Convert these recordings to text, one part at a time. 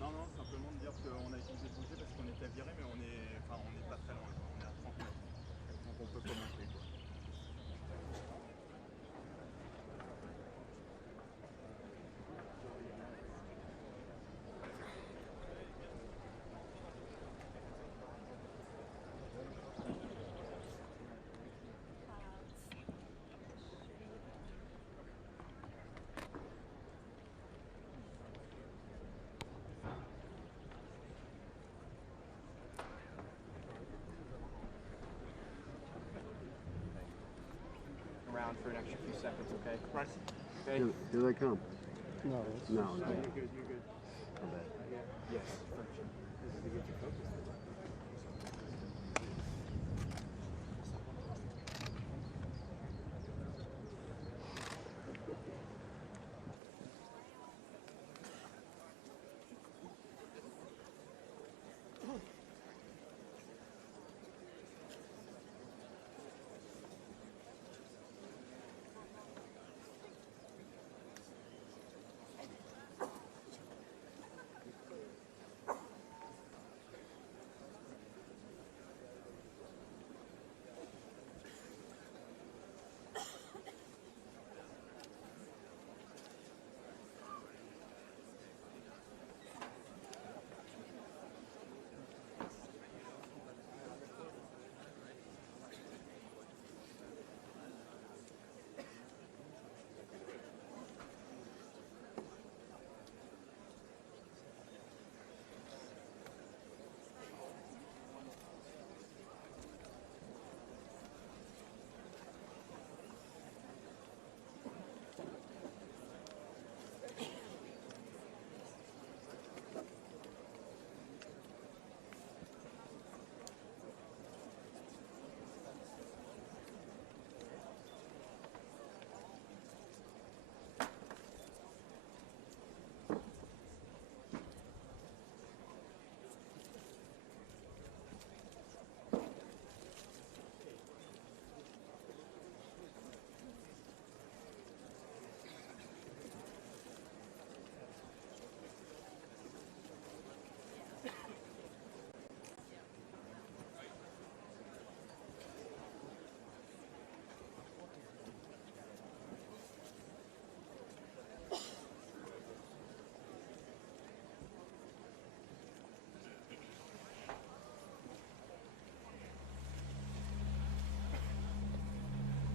Non, non, simplement de dire qu'on a été obligé de bouger parce qu'on était viré, mais on est pas très loin, on est à 30 mètres. Donc on peut commencer, quoi. Around for an extra few seconds, okay? Right. Okay. Here they come. No. No, No, no. you're good, you're good. Yes, friction. This is to get you focused.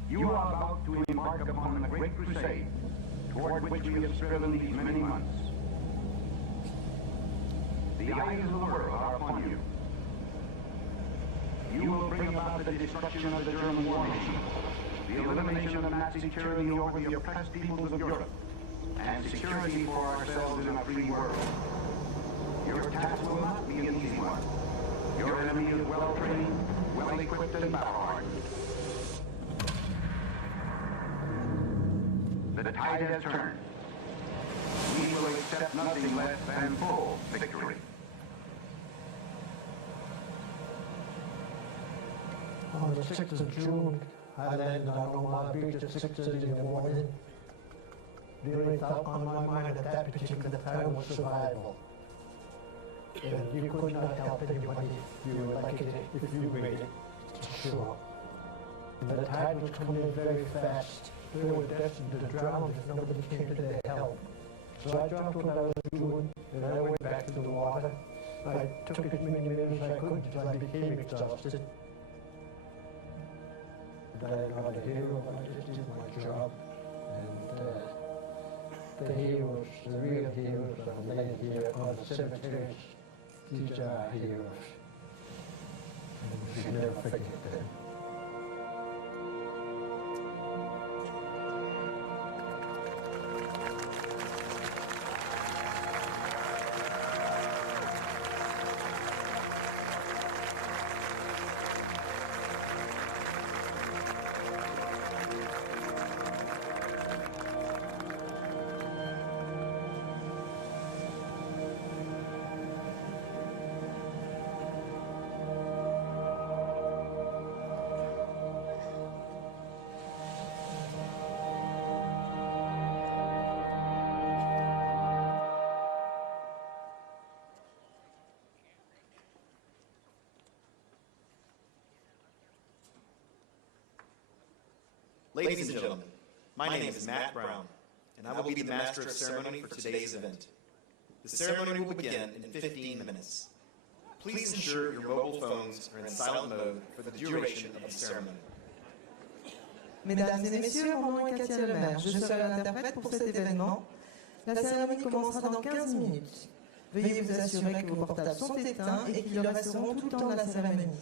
You are about to embark upon the great crusade toward which we have striven these many months. The eyes of the world are upon you. You will bring about the destruction of the German war machine, the elimination of Nazi tyranny over the oppressed peoples of Europe, and security for ourselves in a free world. Your task will not be an easy one. Your enemy is well trained, well equipped, and battle-hardened. The tide has turned. We will accept nothing less than full victory. On the 6th of June, I landed on Normandy, the 6th city of morning. The only thought on my mind at that particular time was survival. And you could not help anybody if you were like it, if you made it to shore. And the tide was coming in very fast. They were destined to drown if nobody came to their help. So I dropped what I was doing, and I went back to the water. I took as many minutes as I could until I became exhausted. But I'm not a hero, I just did my job. And the heroes, the real heroes are laid here on the cemeteries. These are our heroes. And we should never forget them. Ladies and gentlemen, my name is Matt Brown, and I will be the master of ceremony for today's event. The ceremony will begin in 15 minutes. Please ensure your mobile phones are in silent mode for the duration of the ceremony. Mesdames et messieurs, mon nom est Katia Lemaire. Je serai l'interprète pour cet événement. La cérémonie commencera dans 15 minutes. Veuillez vous assurer que vos portables sont éteints et qu'ils le resteront tout le temps de la cérémonie.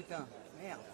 putain, merde.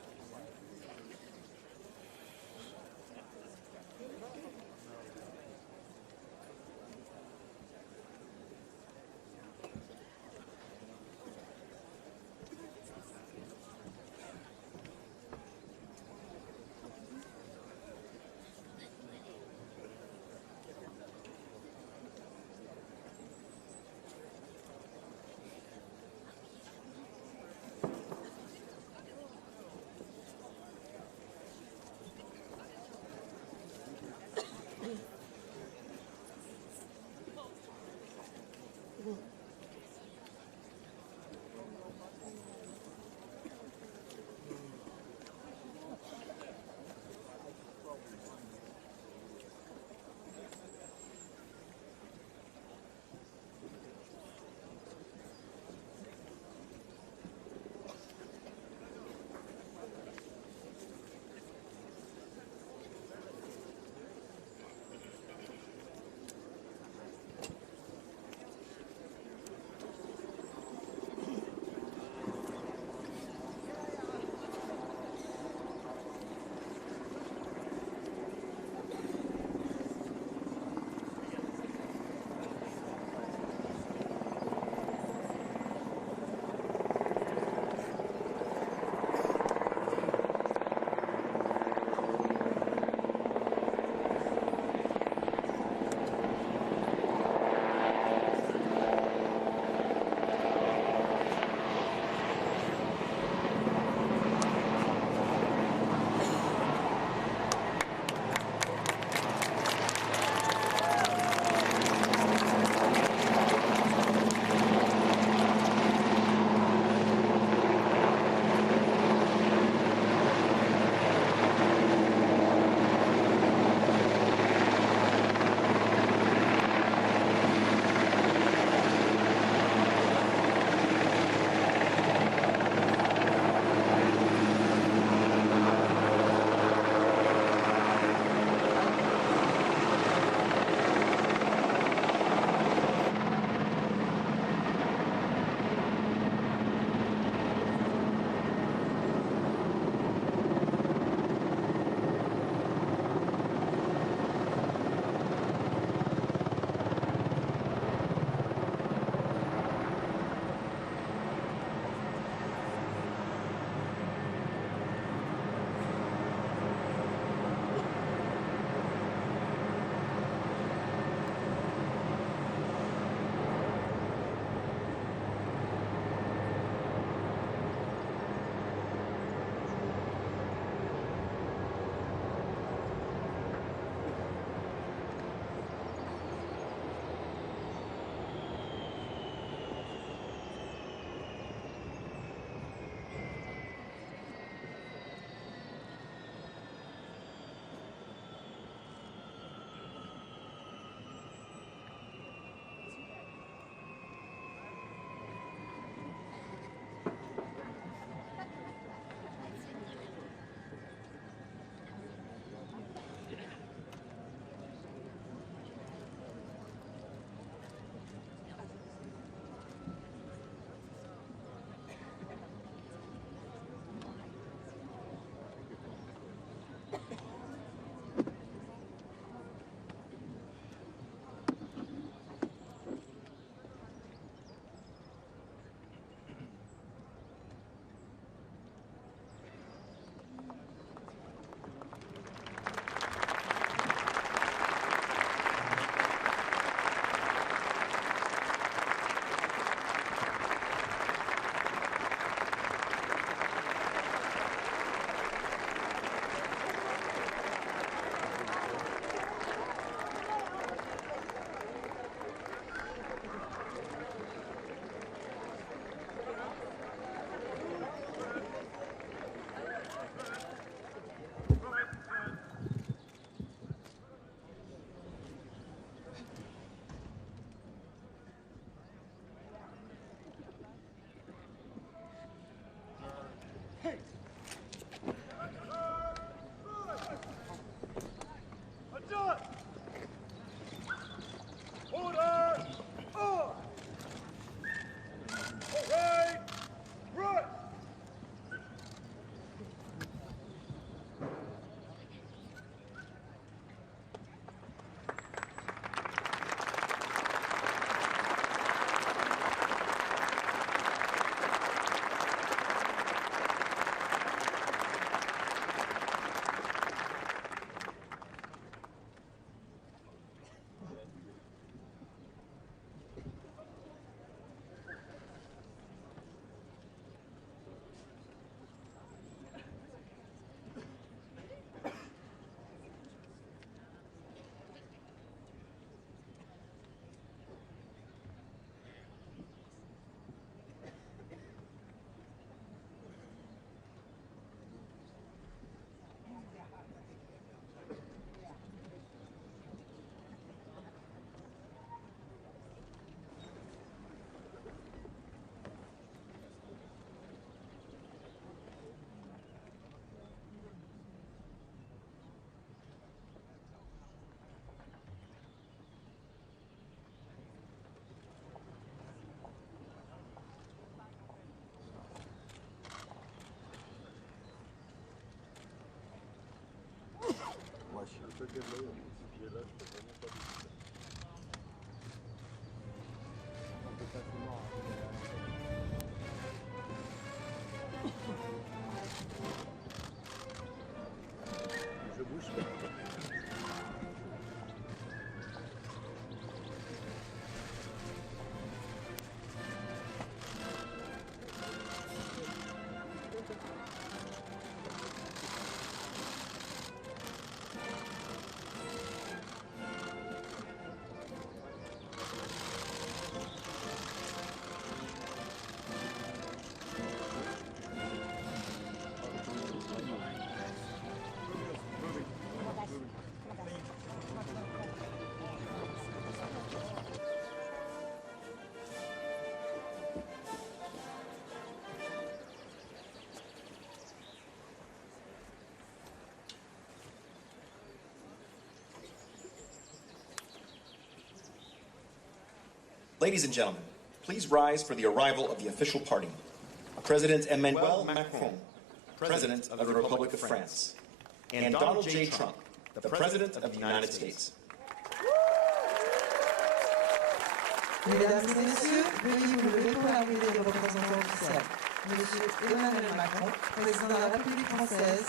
Ladies and gentlemen, please rise for the arrival of the official party. President Emmanuel Macron, President of the Republic of France, and Donald J. Trump, the President of the United States. Mesdames et messieurs, veuillez vous lever pour l'arrivée des représentants officiels. Monsieur Emmanuel Macron, président de la République française,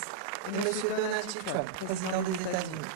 et Monsieur Donald J. Trump, président des États-Unis.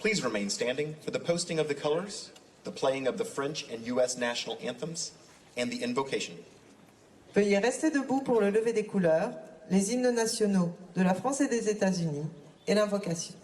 Please remain standing for the posting of the colors, the playing of the French and U.S. national anthems, and the invocation. Veuillez rester debout pour le lever des couleurs, les hymnes nationaux de la France et des États-Unis et l'invocation.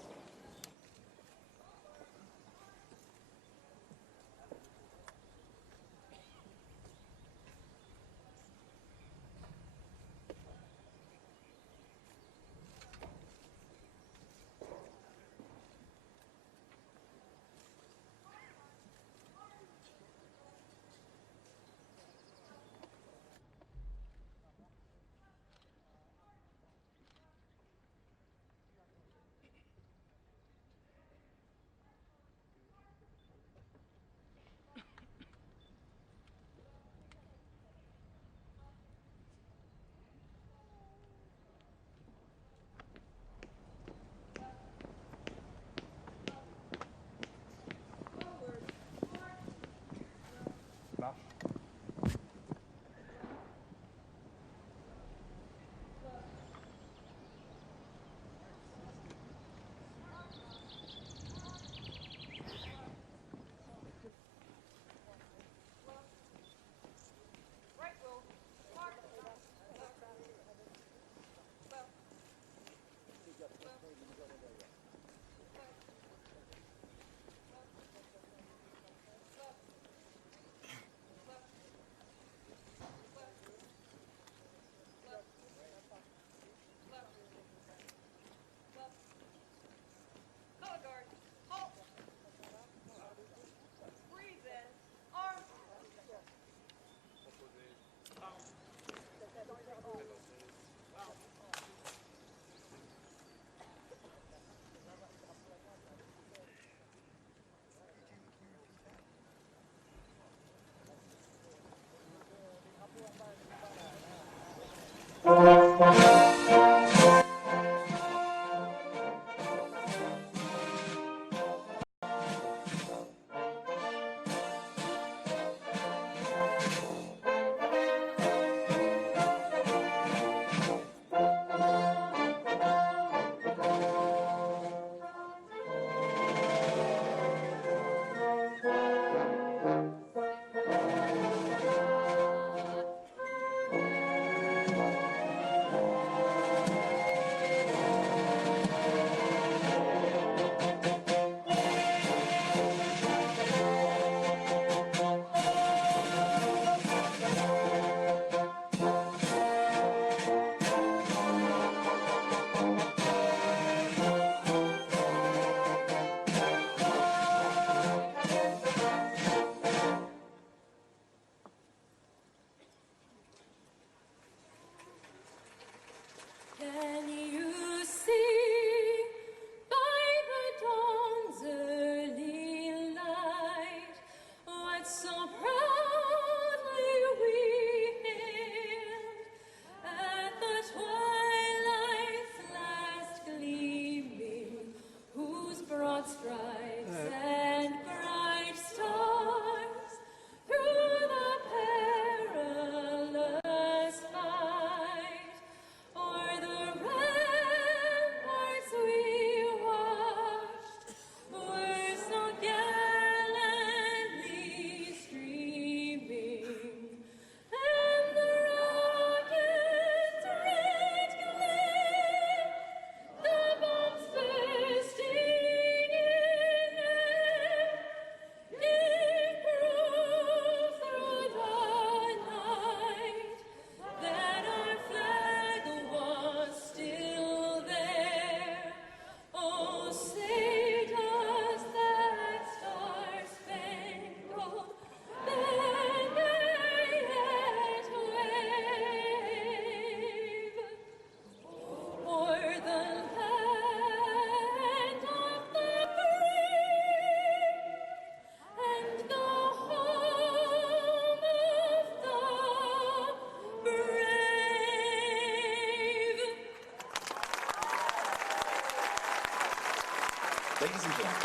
Ladies and gentlemen,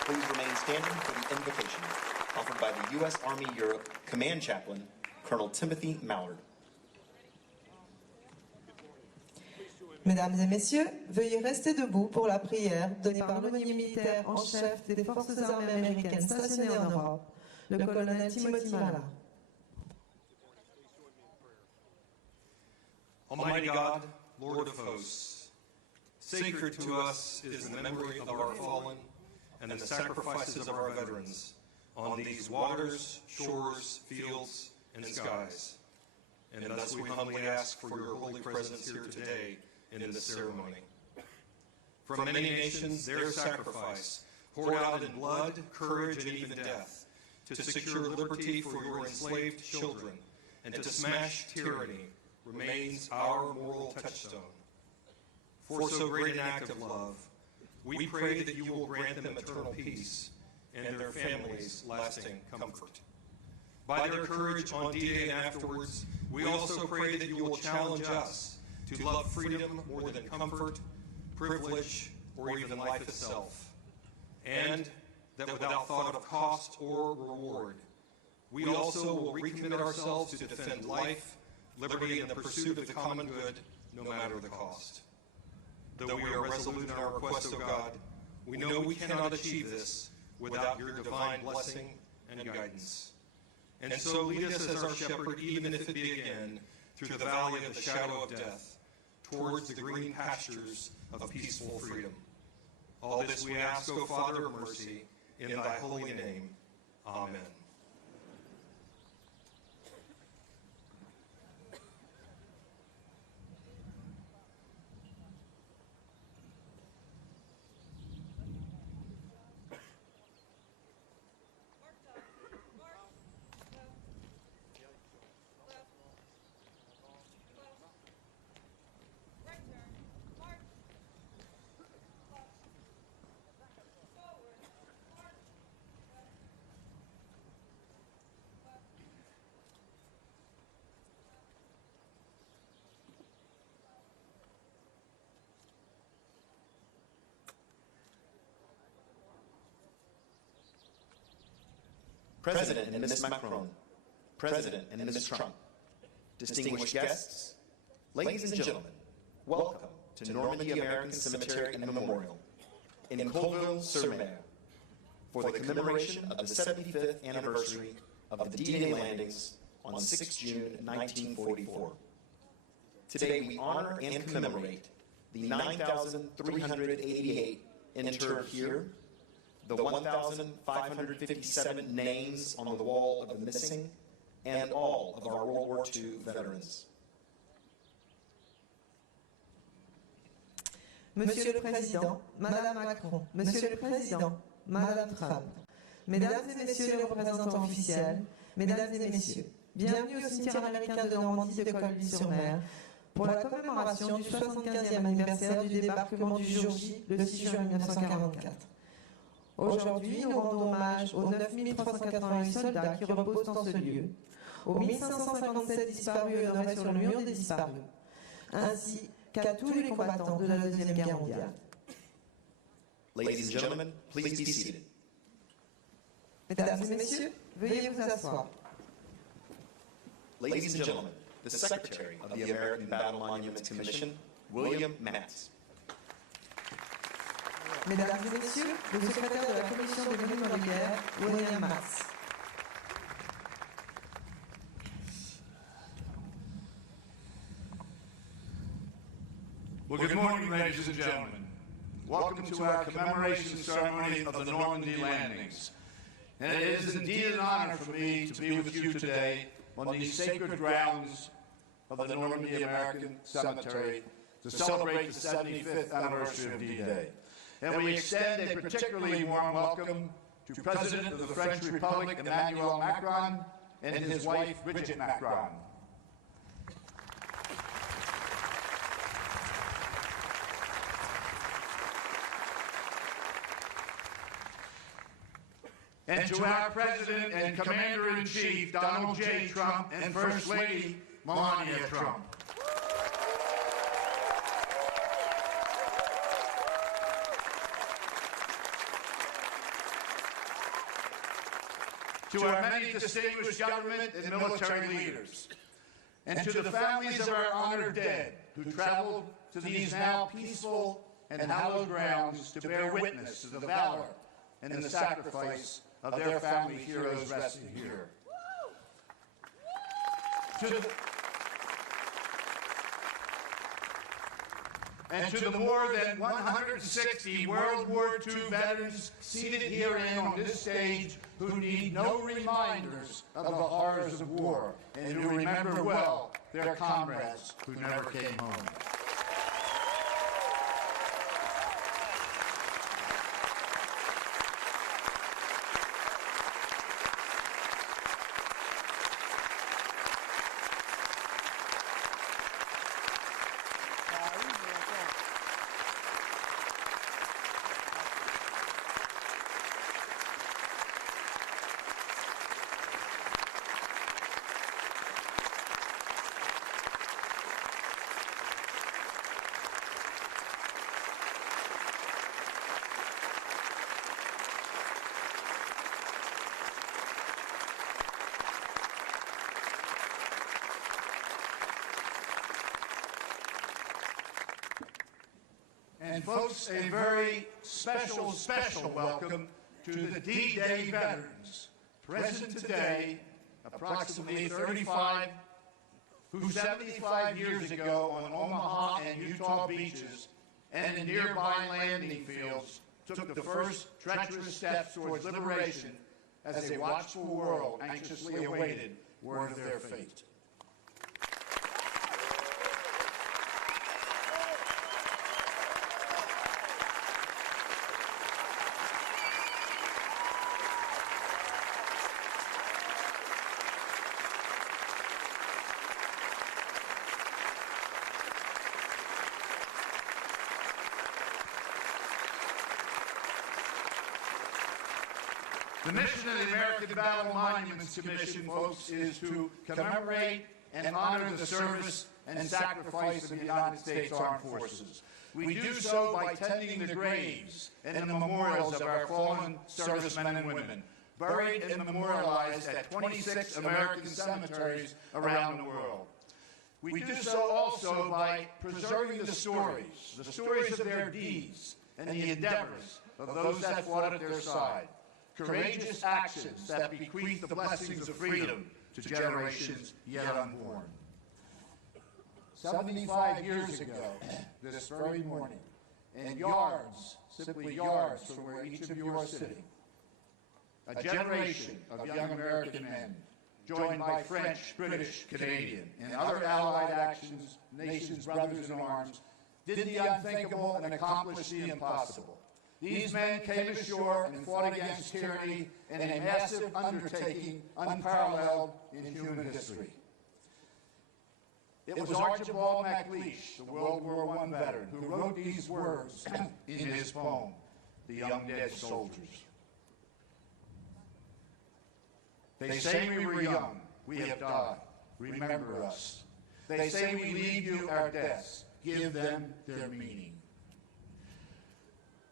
please remain standing for the invocation offered by the U.S. Army Europe Command Chaplain, Colonel Timothy Mallard. Mesdames et messieurs, veuillez rester debout pour la prière donnée par l'aumônier militaire en chef des forces armées américaines stationnées en Europe, le colonel Timothy Mallard. Almighty God, Lord of hosts, sacred to us is the memory of our fallen and the sacrifices of our veterans on these waters, shores, fields, and skies. And thus we humbly ask for your holy presence here today in this ceremony. From many nations, their sacrifice, poured out in blood, courage, and even death, to secure liberty for your enslaved children and to smash tyranny, remains our moral touchstone. For so great an act of love, we pray that you will grant them eternal peace and their families lasting comfort. By their courage on D-Day and afterwards, we also pray that you will challenge us to love freedom more than comfort, privilege, or even life itself, and that without thought of cost or reward, we also will recommit ourselves to defend life, liberty, and the pursuit of the common good, no matter the cost. Though we are resolute in our request, O God, we know we cannot achieve this without your divine blessing and guidance. And so lead us as our shepherd, even if it be again through the valley of the shadow of death, towards the green pastures of peaceful freedom. All this we ask, O Father of mercy, in thy holy name. Amen. President and Ms. Macron, President and Ms. Trump, distinguished guests, ladies and gentlemen, welcome to Normandy American Cemetery and Memorial in Colleville, Ceremonial, for the commemoration of the 75th anniversary of the D-Day landings on 6 June 1944. Today we honor and commemorate the 9,388 interred here, the 1,557 names on the wall of the missing, and all of our World War II veterans. Monsieur le Président, Madame Macron, Monsieur le Président, Madame Trump, Mesdames et Messieurs les représentants officiels, Mesdames et Messieurs, bienvenue au cimetière américain de Normandie de Colleville-sur-Mer pour la commémoration du 75e anniversaire du débarquement du jour J, le 6 juin 1944. Aujourd'hui, nous rendons hommage aux 9388 soldats qui reposent en ce lieu, aux 1557 disparus honorés sur le mur des disparus, ainsi qu'à tous les combattants de la Deuxième Guerre mondiale. Ladies and gentlemen, please be seated. Mesdames et messieurs, veuillez vous asseoir. Ladies and gentlemen, the Secretary of the American Battle Monuments Commission, William Matz. Mesdames et messieurs, le secrétaire de la Commission des monuments de guerre, William Matz. Well, good morning, ladies and gentlemen. Welcome to our commemoration ceremony of the Normandy landings. And it is indeed an honor for me to be with you today on these sacred grounds of the Normandy American Cemetery to celebrate the 75th anniversary of D-Day. And we extend a particularly warm welcome to President of the French Republic, Emmanuel Macron, and his wife, Brigitte Macron. And to our President and Commander-in-Chief, Donald J. Trump, and First Lady, Melania Trump. To our many distinguished government and military leaders, and to the families of our honored dead who traveled to these now peaceful and hallowed grounds to bear witness to the valor and the sacrifice of their family heroes resting here. And to the more than 160 World War II veterans seated herein on this stage who need no reminders of the horrors of war and who remember well their comrades who never came home. And folks, a very special welcome to the D-Day veterans present today, approximately 75 years ago on Omaha and Utah beaches and in nearby landing fields took the first treacherous steps towards liberation as a watchful world anxiously awaited word of their fate. The mission of the American Battle Monuments Commission, folks, is to commemorate and honor the service and sacrifice of the United States Armed Forces. We do so by tending the graves and the memorials of our fallen servicemen and women, buried and memorialized at 26 American cemeteries around the world. We do so also by preserving the stories of their deeds and the endeavors of those that fought at their side. Courageous actions that bequeath the blessings of freedom to generations yet unborn. 75 years ago, this very morning, and yards, simply yards from where each of you are sitting, a generation of young American men, joined by French, British, Canadian, and other allied nations brothers in arms, did the unthinkable and accomplished the impossible. These men came ashore and fought against tyranny in a massive undertaking unparalleled in human history. It was Archibald MacLeish, the World War I veteran, who wrote these words in his poem, The Young Dead Soldiers. They say we were young, we have died, remember us. They say we leave you our deaths, give them their meaning.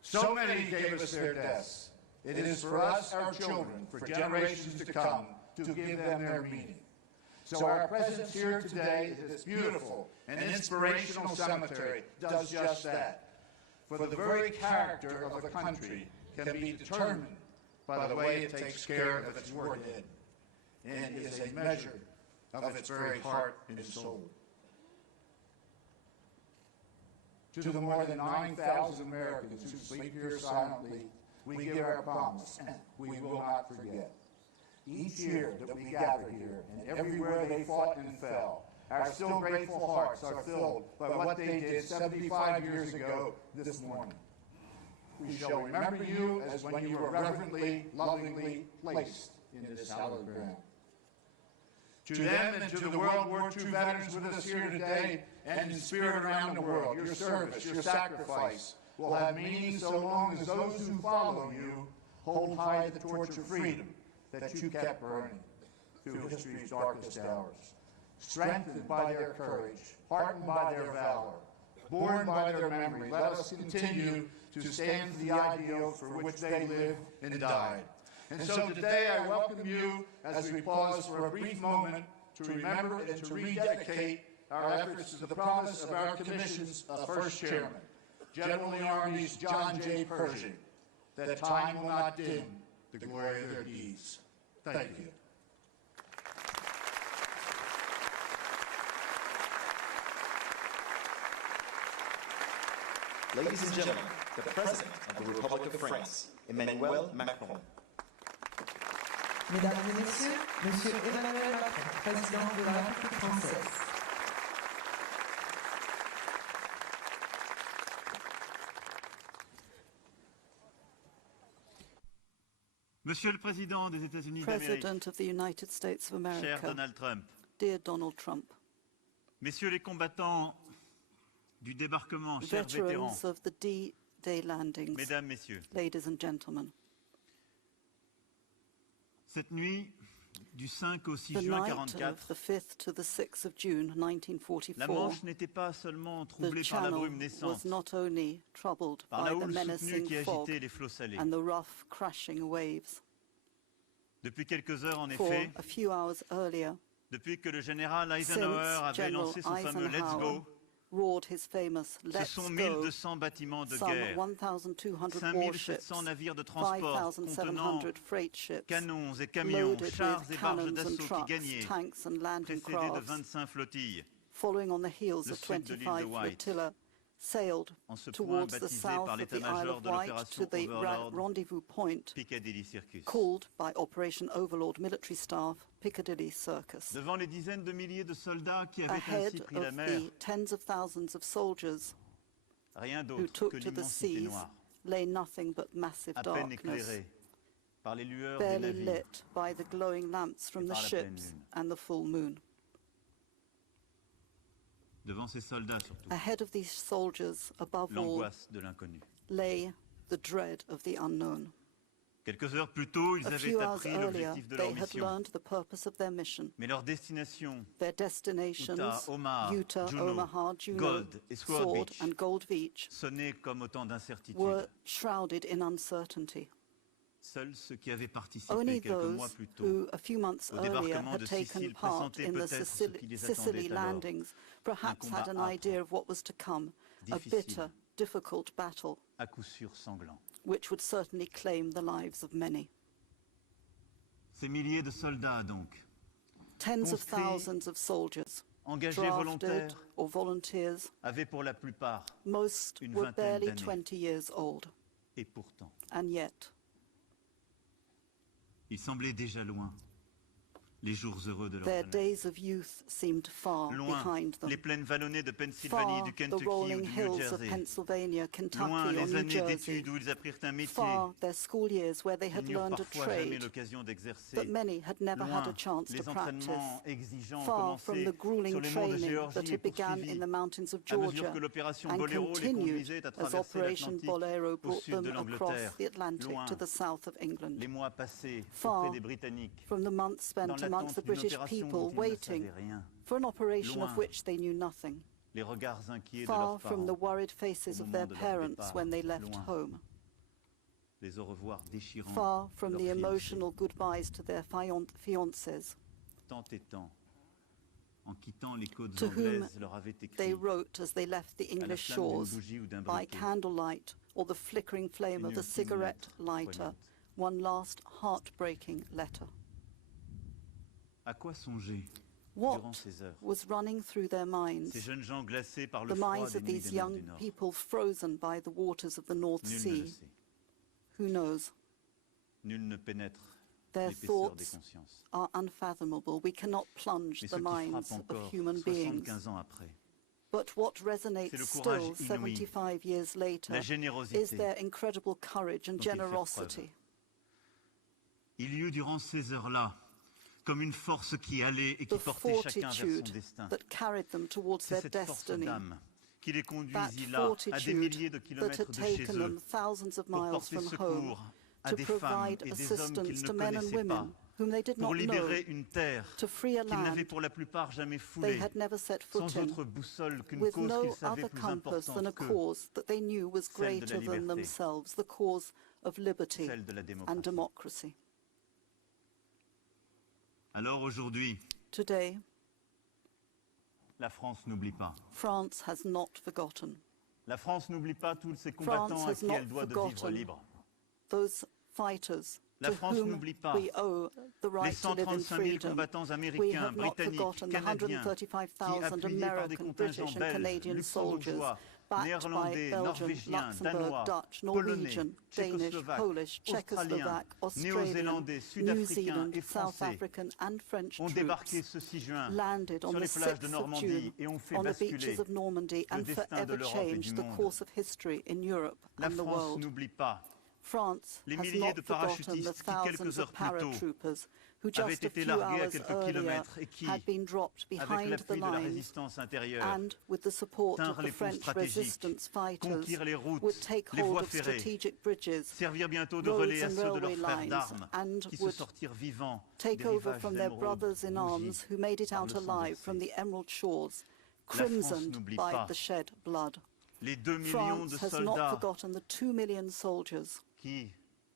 So many gave us their deaths. It is for us, our children, for generations to come, to give them their meaning. So our presence here today at this beautiful and inspirational cemetery does just that. For the very character of a country can be determined by the way it takes care of its war dead, and is a measure of its very heart and soul. To the more than 9,000 Americans who sleep here silently, we give our promise. We will not forget. Each year that we gather here, and everywhere they fought and fell, our still grateful hearts are filled by what they did 75 years ago this morning. We shall remember you as when you were reverently, lovingly placed in this hallowed ground. To them and to the World War II veterans with us here today and in spirit around the world, your service, your sacrifice will have meaning so long as those who follow you hold high the torch of freedom that you kept burning through history's darkest hours. Strengthened by their courage, heartened by their valor, borne by their memory, let us continue to stand for the ideals for which they lived and died. And so today I welcome you as we pause for a brief moment to remember and to rededicate our efforts to the promise of our Commission's first chairman, General of the Army's John J. Pershing, that time will not dim the glory of their deeds. Thank you. Ladies and gentlemen, the President of the Republic of France, Emmanuel Macron. Mesdames et Messieurs, Monsieur Emmanuel Macron, Président de la République française. Monsieur le Président des États-Unis d'Amérique, President of the United States of cher America, Donald Trump, dear Donald Trump, Messieurs les combattants du débarquement, chers vétérans, veterans of the D-Day landings, Mesdames, Messieurs, ladies and gentlemen, cette nuit du 5 au 6 the juin night 1944, of the 5th to the 6th of June la 1944, Manche n'était pas seulement the troublée par la Channel brume naissante, was not only troubled par by la the houle soutenue menacing qui fog agitait les flots salés. and the rough crashing waves. Depuis quelques heures, en For effet, a few hours earlier, depuis que le général Eisenhower avait General lancé son fameux Let's Eisenhower Go, roared his famous ce Let's sont Go, 1200 bâtiments de some guerre, 1,200 warships, 5700 navires de transport contenant 5,700 freight ships, canons et camions, loaded chars with et barges cannons and d'assaut qui trucks, gagnaient, tanks and landing précédés de crafts, 25 flottilles. following on the heels Le of sud de l'île de 25 White, flotilla, sailed en ce point towards the baptisé south par of the Isle l'état-major of de Wight l'opération to the Overlord, rendezvous point Piccadilly Circus. called by Operation Overlord military staff Piccadilly Circus. Devant les dizaines de milliers de soldats qui avaient ainsi Ahead pris la of mer, the tens of thousands of soldiers rien who d'autre took que to the l'immensité seas noire, lay nothing but massive à peine darkness, éclairée par les lueurs des barely navires. lit by the glowing lamps from et the par la pleine ships lune. and the full moon. Devant ces soldats surtout, Ahead of these soldiers, above all, l'angoisse de l'inconnu. lay the dread of the unknown. Quelques heures plus tôt, ils A avaient few hours appris earlier, l'objectif de leur they had mission. learned the purpose of their mission. Mais leur destination, Their destinations, Utah, Omaha, Juneau, Juneau, Gold et Sword Sword Beach, and Gold Beach, sonnaient comme autant d'incertitudes. were shrouded in uncertainty. Seuls ceux qui avaient participé Only quelques mois those plus tôt who, a few months au earlier, débarquement had de taken Sicile part pressentaient in the peut-être ce qui les Sicily attendait alors. landings, perhaps combat had an âpre, idea of what was to come, a difficile. bitter, difficult battle, À coup sûr sanglant. which would certainly claim the lives of many. Ces milliers de soldats donc, Tens of conscrits, thousands of soldiers, engagés drafted volontaires, or volunteers, avaient pour la plupart, most une were vingtaine barely d'années. 20 years old, et pourtant, and yet ils semblaient déjà loin, les jours heureux de leur their jeunesse. days of youth seemed far Loin, behind them. les plaines vallonnées de Pennsylvanie, Far, du the Kentucky ou rolling du New hills of Jersey. Pennsylvania, Loin, Kentucky, or les New années Jersey. d'études où ils apprirent un métier Far, their school years where they qu'ils had n'eurent learned a parfois jamais trade l'occasion d'exercer. that many had never had a Loin, chance to les practice. entraînements exigeants Far from commencés the grueling sur les monts de training Géorgie that et had began poursuivis in the mountains of à mesure Georgia que l'opération and Bolero les continued conduisait à as traverser Operation l'Atlantique Bolero au brought sud them de across l'Angleterre. the Atlantic Loin, to the south of England. les mois passés Far auprès des Britanniques, from the months spent dans amongst the l'attente d'une British opération people dont ils ne waiting savaient rien. for an operation Loin, of which they knew nothing. les regards inquiets de Far leurs from the parents, worried faces au of moment their de leur parents départ. when they left Loin, home. les au revoir déchirants Far from de the leurs fiancés. emotional goodbyes to their fiancés, Tant et tant, en quittant les côtes to whom anglaises, leur avait écrit they wrote as they left the à la English flamme d'une shores bougie ou d'un by briquet, candlelight or the flickering flame une of the ultime cigarette lettre lighter, poignante. one last heartbreaking letter. À quoi songer What durant ces heures? was running through their minds, Ces jeunes gens glacés par le the froid minds des of nuits these des mers young du Nord? people frozen by the waters of the North Nul ne Sea? le sait. Who knows? Nul ne pénètre Their l'épaisseur des thoughts consciences. are unfathomable. We cannot plunge Mais the ce qui frappe minds encore, of human beings. 75 ans après, But what C'est le resonates courage still inouï, 75 years later la is générosité their incredible courage and dont ils firent generosity. il y eut durant ces heures-là comme une force qui allait et qui The portait chacun vers son fortitude destin. that carried them towards C'est their cette force destiny, d'âme qui les that conduisit là, à des milliers de fortitude that kilomètres had de chez taken eux, them thousands of pour miles porter from home secours à to des femmes provide et des hommes assistance qu'ils to ne men and connaissaient pas, women whom they did pour not know, libérer une terre to free a qu'ils n'avaient land pour la plupart jamais they foulée, had never set foot sans in, autre boussole qu'une with cause no qu'ils savaient other plus compass than a importante qu'eux, cause that they knew was celle de la greater than liberté, themselves, the cause of liberty celle de la and démocratie. democracy. Alors aujourd'hui, Today, La France n'oublie pas. France has not forgotten. La France n'oublie pas tous ces France combattants à has qui not elle doit de vivre forgotten libre. those fighters La to France whom n'oublie pas we owe the les right to live in 135 000 freedom. combattants We américains, have not britanniques, forgotten the canadiens, qui, 135,000 appuyés par des American, contingents British and belges, Canadian soldiers, luxembourgeois, backed by néerlandais, Belgian, norvégiens, Luxembourg, danois, Dutch, polonais, Norwegian, Danish, tchécoslovaques, Polish, australiens, Czechoslovak, Australian, néo-zélandais, New sud-africains Zealand, et South français African and French ont débarqué troops ce 6 juin landed on sur the les plages de 6th of Normandie June et ont fait on the basculer beaches of Normandy le and destin de forever l'Europe et changed du the monde. course of history in Europe La and the France world. n'oublie pas France les has milliers not de forgotten the parachutistes qui, quelques thousands heures of plus tôt, paratroopers who avaient just a été few largués à hours quelques earlier kilomètres et qui, had been dropped avec behind the l'appui de la lines résistance intérieure, and, with the support tinrent of the les ponts French stratégiques, resistance fighters, conquirent les routes, would take les hold voies of ferrées, strategic bridges, servir bientôt de roads relais à and ceux de railway leurs frères lines, d'armes and qui se would sortirent vivants take des over rivages from their émeraudes, brothers in rougis arms who made it par out le sang alive versé. from the emerald shores, La France crimsoned n'oublie by pas the shed blood. les 2 millions France de has not soldats forgotten the 2 million soldiers qui,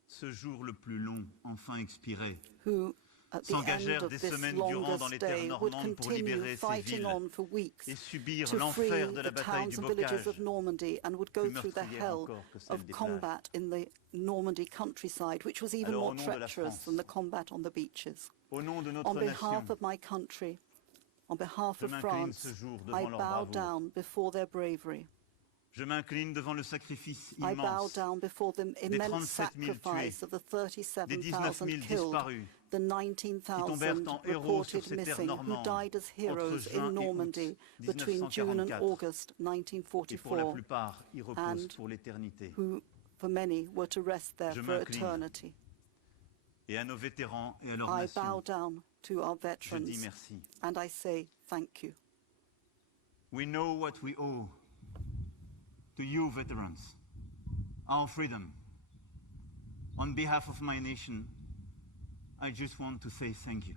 ce jour le plus long enfin expiré, who, at the end s'engagèrent of des this semaines durant dans longest les terres day, would normandes pour continue libérer ces fighting villes on for weeks et subir to free l'enfer de la the bataille du towns and villages bocage, of Normandy, and would go plus through the meurtrière hell encore que celle of des plages. combat in the Normandy countryside, which was even Alors, more au nom de la treacherous France, than the combat on the beaches. Au nom de On notre behalf nation, of my country, on behalf je of m'incline France, ce jour I devant leur bow bravoure. down before their bravery. Je m'incline devant le sacrifice I bow immense down before the immense 37 000 sacrifice tués, of the des 19 000 37,000 killed, disparus, the qui tombèrent 19,000 en héros sur reported ces terres missing, who normandes died as entre heroes juin in et Normandy août between June and 1944, August et pour la 1944, plupart y reposent and pour l'éternité. who, for many, were to rest there Je for m'incline eternity. Et à nos vétérans et à leur I nation, bow down to our je dis veterans, merci. and I say thank you. We know what we owe to you veterans, our freedom. On behalf of my nation, I just want to say thank you.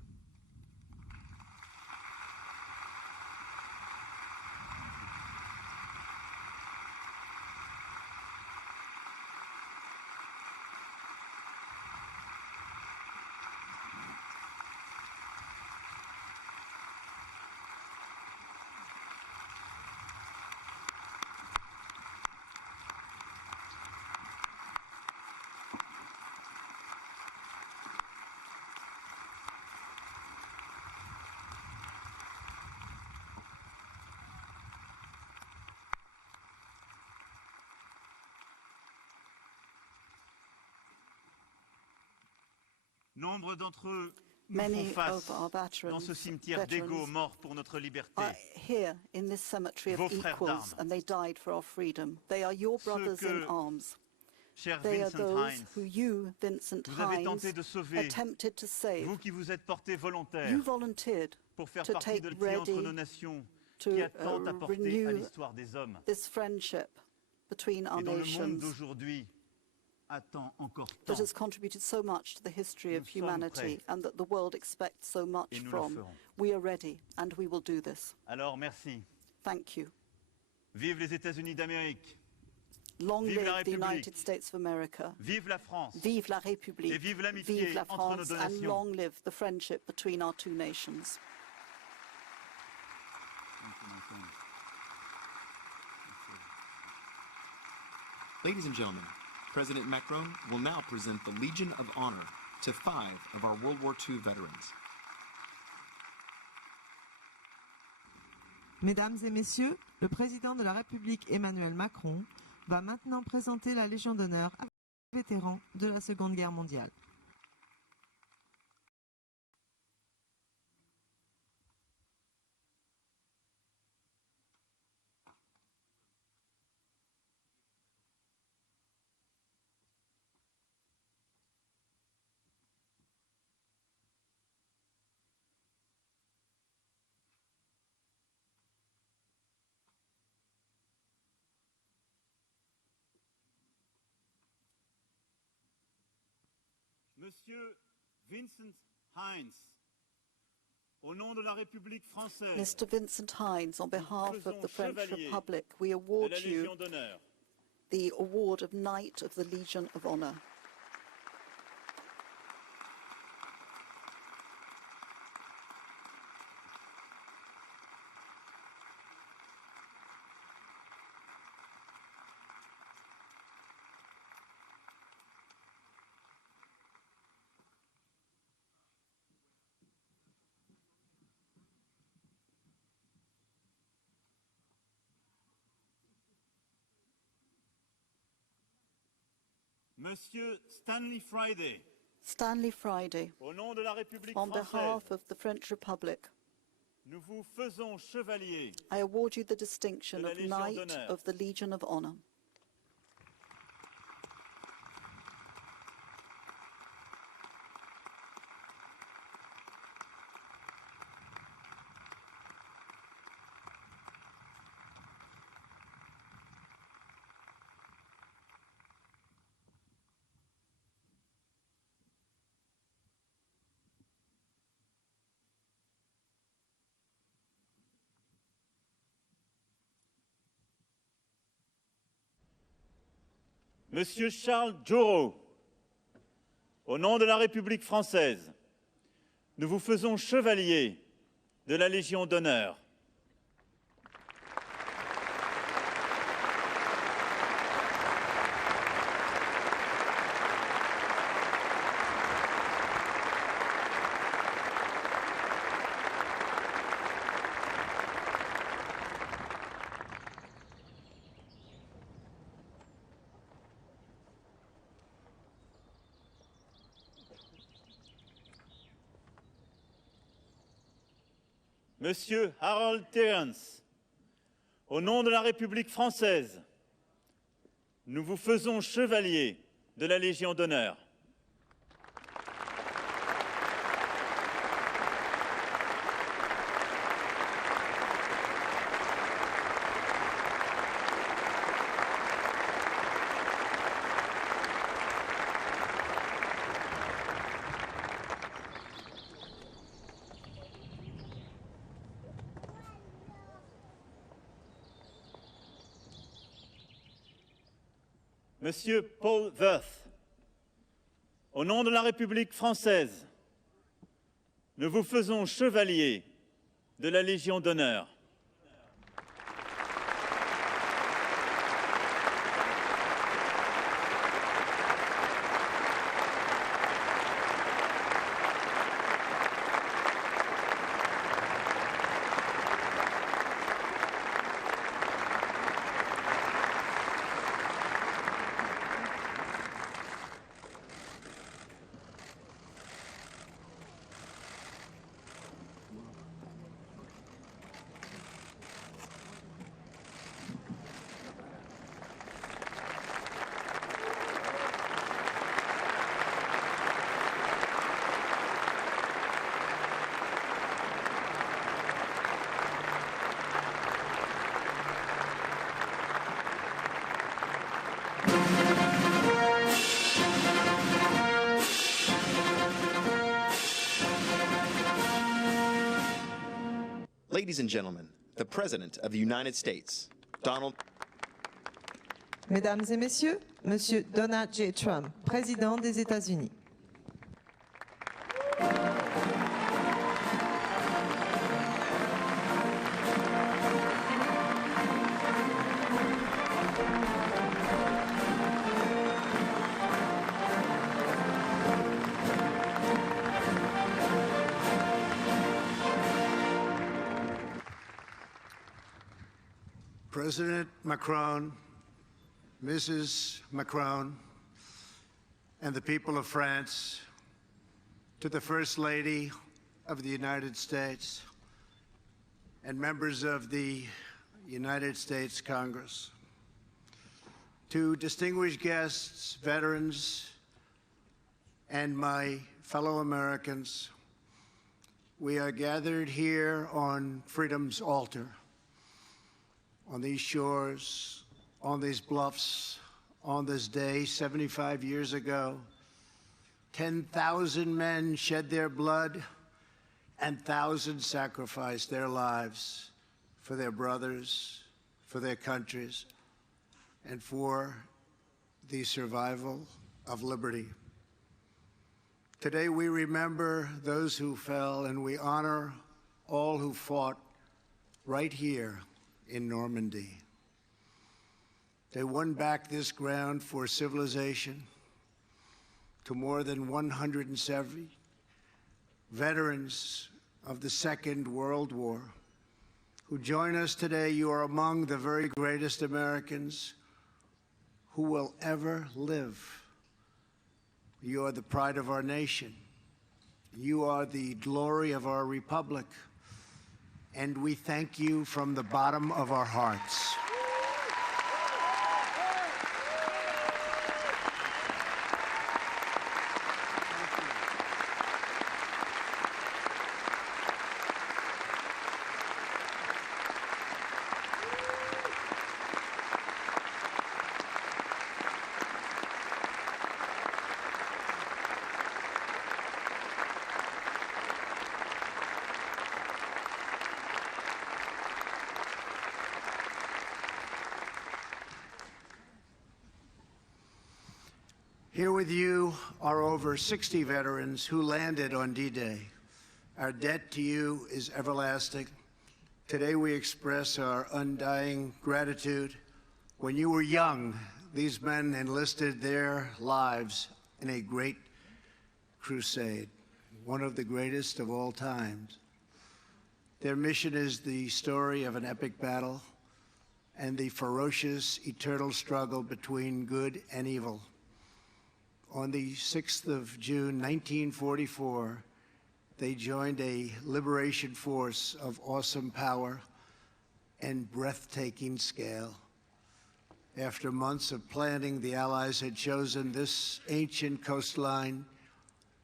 Nombre d'entre eux nous font Many face of our dans ce veterans, cimetière d'égaux morts pour notre liberté. are here in this cemetery of Vos frères equals, d'armes. and they died for our freedom. They are your Ceux brothers in que, arms. Cher They are Vincent those Hines, who you, Vincent vous avez Hines, tenté de sauver, attempted to save. vous qui vous êtes porté volontaire You volunteered pour faire to partie take de l'équilibre entre ready nos nations to qui a tant apporté à renew l'histoire des hommes. this friendship between our Et dont le monde nations d'aujourd'hui attend encore that tant. has contributed so much to the history of Nous sommes humanity prêts. and that the world expects so much Et nous le from. ferons. We are ready, and we will do this. Alors merci. Thank you. Vive les États-Unis d'Amérique. Long Vive la live the République. United States of America. Vive la France. Vive la République. Et vive l'amitié Vive la entre nos France, deux and nations. long live the friendship between our two nations. Ladies and gentlemen, President Macron will now present the Legion of Honor to 5 of our World War II veterans. Mesdames et messieurs, le président de la République Emmanuel Macron va maintenant présenter la Légion d'honneur à des vétérans de la Seconde Guerre mondiale. Monsieur Vincent Hines, au nom de la République française, Mr. Vincent Hines, on behalf of the French chevalier Republic, we de award la you Légion d'honneur. the award of Knight of the Legion of Honor. Monsieur Stanley Friday. Stanley Friday, Au nom de la République on française, behalf of the French Republic, nous vous faisons chevalier I award you the distinction de la of Légion Knight d'honneur. of the Legion of Honor. Monsieur Charles Jourot, au nom de la République française, nous vous faisons chevalier de la Légion d'honneur. Monsieur Harold Terence, au nom de la République française, nous vous faisons chevalier de la Légion d'honneur. Monsieur Paul Wreath, au nom de la République française, nous vous faisons chevalier de la Légion d'honneur. Ladies and gentlemen, the President of the United States, Donald. Mesdames et messieurs, Monsieur Donald J. Trump, président des États-Unis. President Macron, Mrs. Macron, and the people of France, to the First Lady of the United States and members of the United States Congress, to distinguished guests, veterans, and my fellow Americans, we are gathered here on freedom's altar, on these shores, on these bluffs, on this day 75 years ago. 10,000 men shed their blood and thousands sacrificed their lives for their brothers, for their countries, and for the survival of liberty. Today we remember those who fell and we honor all who fought right here in Normandy. They won back this ground for civilization to more than 170 veterans of the Second World War who join us today. You are among the very greatest Americans who will ever live. You are the pride of our nation. You are the glory of our republic. And we thank you from the bottom of our hearts. Here with you are over 60 veterans who landed on D-Day. Our debt to you is everlasting. Today we express our undying gratitude. When you were young, these men enlisted their lives in a great crusade, one of the greatest of all times. Their mission is the story of an epic battle and the ferocious, eternal struggle between good and evil. On the 6th of June, 1944, they joined a liberation force of awesome power and breathtaking scale. After months of planning, the Allies had chosen this ancient coastline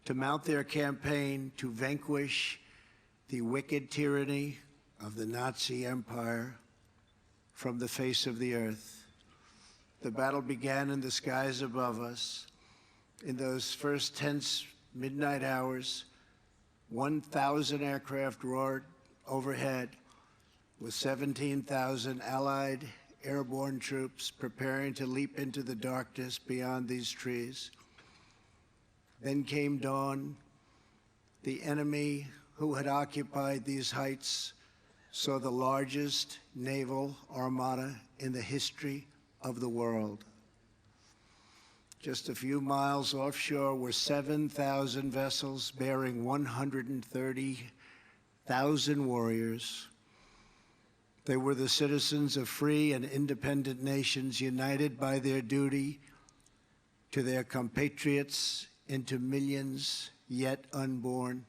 to mount their campaign to vanquish the wicked tyranny of the Nazi Empire from the face of the earth. The battle began in the skies above us. In those first tense midnight hours, 1,000 aircraft roared overhead with 17,000 Allied airborne troops preparing to leap into the darkness beyond these trees. Then came dawn. The enemy who had occupied these heights saw the largest naval armada in the history of the world. Just a few miles offshore were 7,000 vessels bearing 130,000 warriors. They were the citizens of free and independent nations united by their duty to their compatriots into millions yet unborn.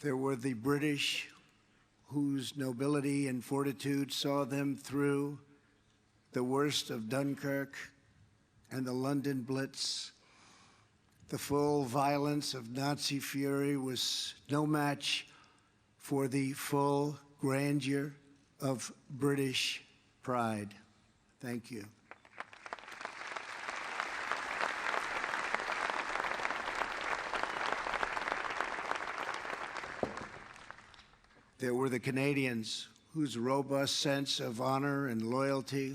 There were the British whose nobility and fortitude saw them through the worst of Dunkirk and the London Blitz. The full violence of Nazi fury was no match for the full grandeur of British pride. Thank you. There were the Canadians whose robust sense of honor and loyalty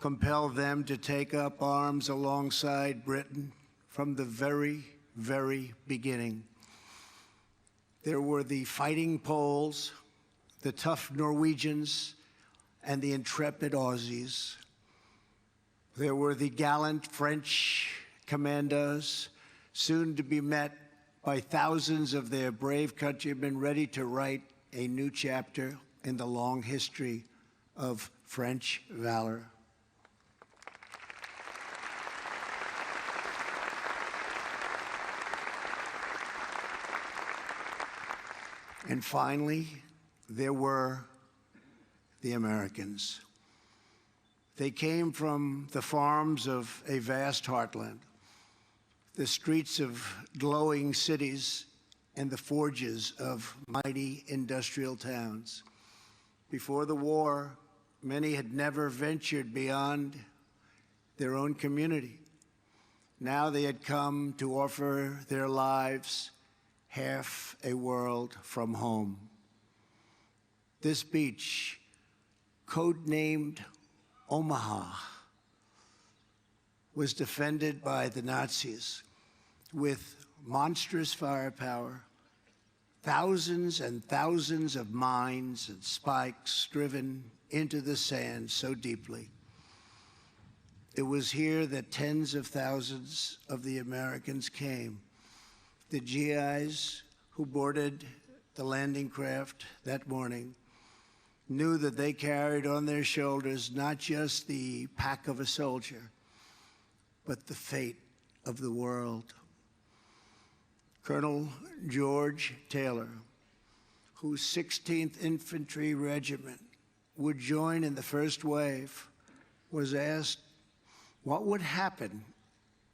compelled them to take up arms alongside Britain from the very, very beginning. There were the fighting Poles, the tough Norwegians, and the intrepid Aussies. There were the gallant French commandos, soon to be met by thousands of their brave countrymen ready to write a new chapter in the long history of French valor. And finally, there were the Americans. They came from the farms of a vast heartland, the streets of glowing cities, and the forges of mighty industrial towns. Before the war, many had never ventured beyond their own community. Now they had come to offer their lives half a world from home. This beach, codenamed Omaha, was defended by the Nazis with monstrous firepower, thousands and thousands of mines and spikes driven into the sand so deeply. It was here that tens of thousands of the Americans came. The GIs who boarded the landing craft that morning knew that they carried on their shoulders not just the pack of a soldier, but the fate of the world. Colonel George Taylor, whose 16th Infantry Regiment would join in the first wave, was asked what would happen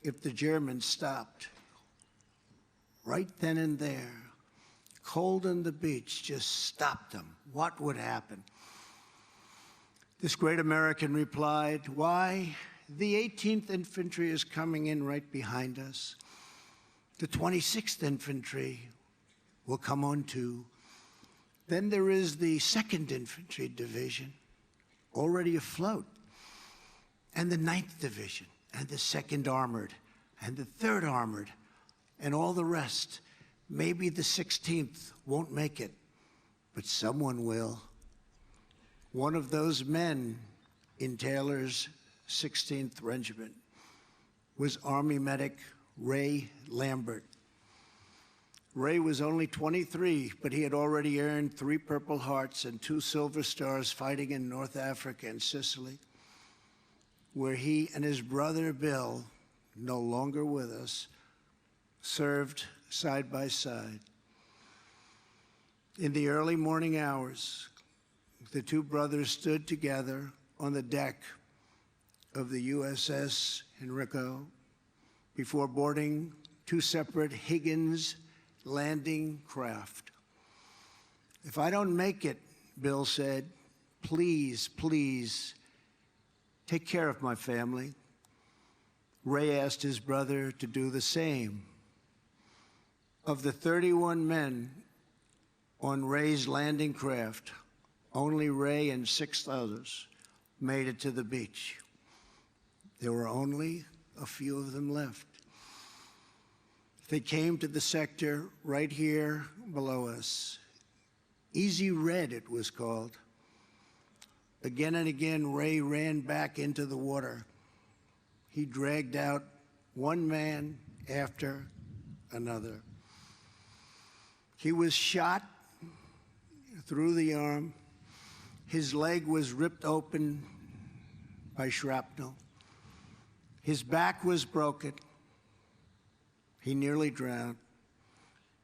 if the Germans stopped. Right then and there, cold on the beach, just stopped them. What would happen? This great American replied, "Why, the 18th Infantry is coming in right behind us. The 26th Infantry will come on too. Then there is the 2nd Infantry Division, already afloat, and the 9th Division, and the 2nd Armored, and the 3rd Armored, and all the rest. Maybe the 16th won't make it, but someone will." One of those men in Taylor's 16th Regiment was Army medic Ray Lambert. Ray was only 23, but he had already earned 3 Purple Hearts and 2 Silver Stars fighting in North Africa and Sicily, where he and his brother Bill, no longer with us, served side by side. In the early morning hours, the 2 brothers stood together on the deck of the USS Henrico before boarding 2 separate Higgins landing craft. "If I don't make it," Bill said, "please, please, take care of my family." Ray asked his brother to do the same. Of the 31 men on Ray's landing craft, only Ray and 6 others made it to the beach. There were only a few of them left. They came to the sector right here below us. Easy Red, it was called. Again and again, Ray ran back into the water. He dragged out one man after another. He was shot through the arm. His leg was ripped open by shrapnel. His back was broken. He nearly drowned.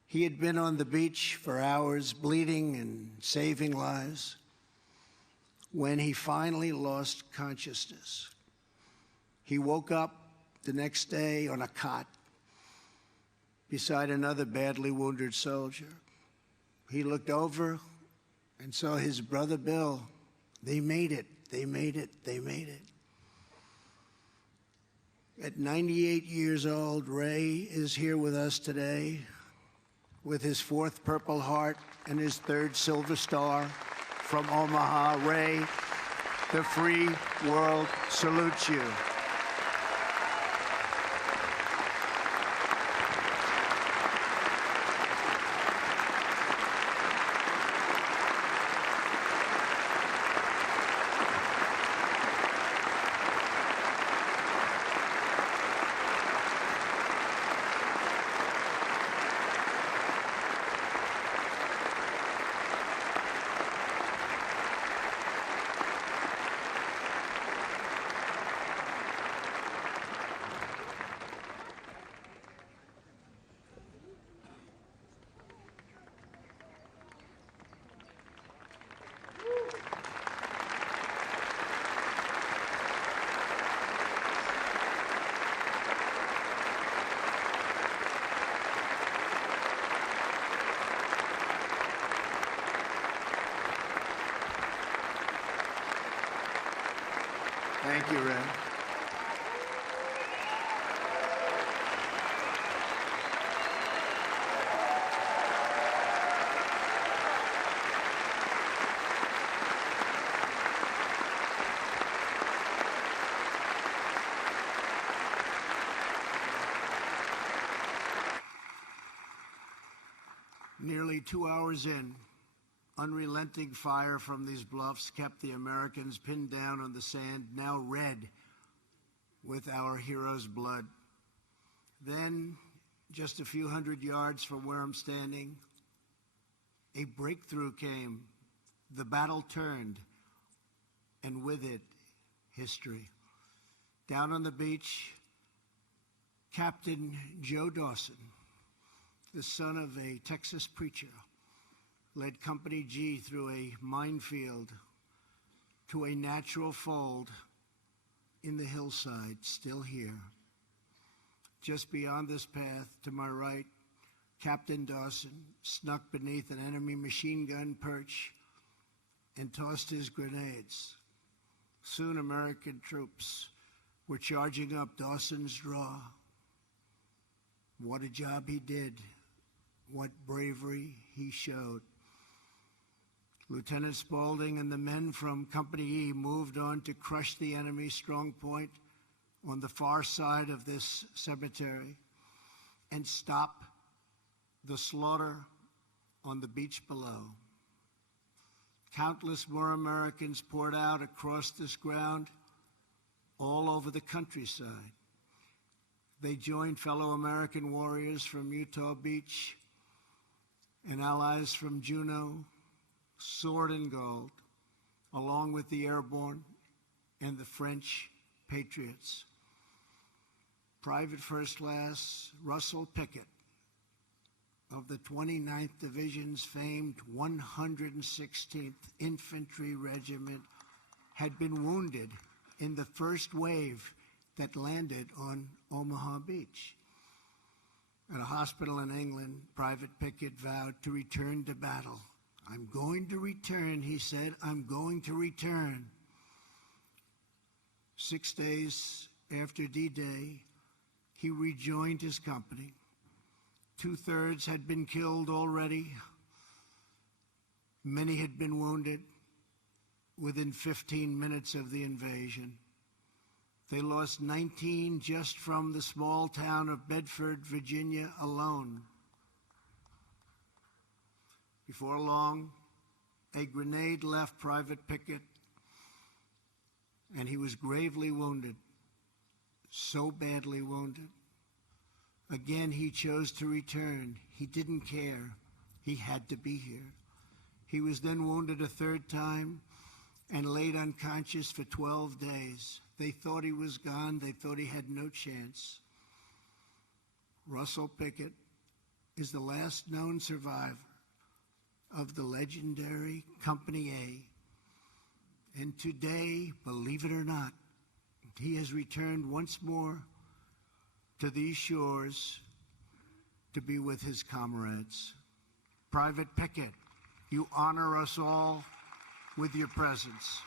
He had been on the beach for hours, bleeding and saving lives, when he finally lost consciousness. He woke up the next day on a cot beside another badly wounded soldier. He looked over and saw his brother Bill. They made it, they made it, they made it. At 98 years old, Ray is here with us today with his 4th Purple Heart and his 3rd Silver Star from Omaha. Ray, the free world salutes you. Thank you, Ray. Nearly 2 hours in, unrelenting fire from these bluffs kept the Americans pinned down on the sand, now red with our heroes' blood. Then, just a few hundred yards from where I'm standing, a breakthrough came. The battle turned, and with it, history. Down on the beach, Captain Joe Dawson, the son of a Texas preacher, led Company G through a minefield to a natural fold in the hillside, still here. Just beyond this path, to my right, Captain Dawson snuck beneath an enemy machine gun perch and tossed his grenades. Soon American troops were charging up Dawson's draw. What a job he did. What bravery he showed. Lieutenant Spaulding and the men from Company E moved on to crush the enemy's strong point on the far side of this cemetery and stop the slaughter on the beach below. Countless more Americans poured out across this ground all over the countryside. They joined fellow American warriors from Utah Beach and allies from Juneau, Sword and Gold, along with the airborne and the French patriots. Private First Class Russell Pickett of the 29th Division's famed 116th Infantry Regiment had been wounded in the first wave that landed on Omaha Beach. At a hospital in England, Private Pickett vowed to return to battle. "I'm going to return," he said. "I'm going to return." 6 days after D-Day, he rejoined his company. 2/3 had been killed already. Many had been wounded within 15 minutes of the invasion. They lost 19 just from the small town of Bedford, Virginia alone. Before long, a grenade left Private Pickett, and he was gravely wounded, so badly wounded. Again, he chose to return. He didn't care. He had to be here. He was then wounded a 3rd time and laid unconscious for 12 days. They thought he was gone. They thought he had no chance. Russell Pickett is the last known survivor of the legendary Company A. And today, believe it or not, he has returned once more to these shores to be with his comrades. Private Pickett, you honor us all with your presence.